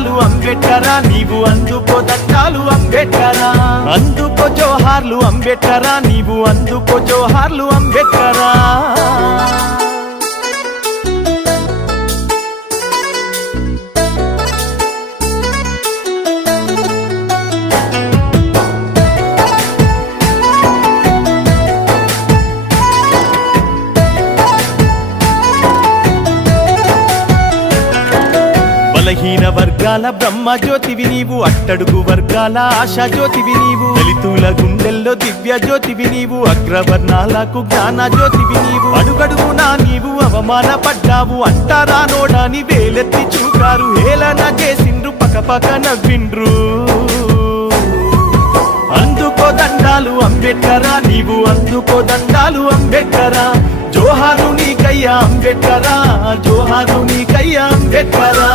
దండాలు అంబేడ్కరా నీవు అందుకో దండాలు అంబేడ్కరా అందుకో జోహార్లు అంబేడ్కరా నీవు అందుకో జోహార్లు అంబేడ్కరా బలహీన వర్గాల బ్రహ్మ జ్యోతివి నీవు అట్టడుగు వర్గాల ఆశా జ్యోతివి నీవు దళితుల గుండెల్లో దివ్య జ్యోతివి నీవు అగ్రవర్ణాలకు జ్ఞాన జ్యోతివి నీవు అడుగడుగునా నీవు అవమానపడ్డావు అంటారా నోడాని వేలెత్తి చూకారు హేళన చేసిండ్రు పకపక నవ్విండ్రు అందుకో దండాలు అంబేడ్కరా నీవు అందుకో దండాలు అంబేడ్కరా జోహారు నీకయ్యా అంబేడ్కరా జోహారు నీకయ్యా అంబేడ్కరా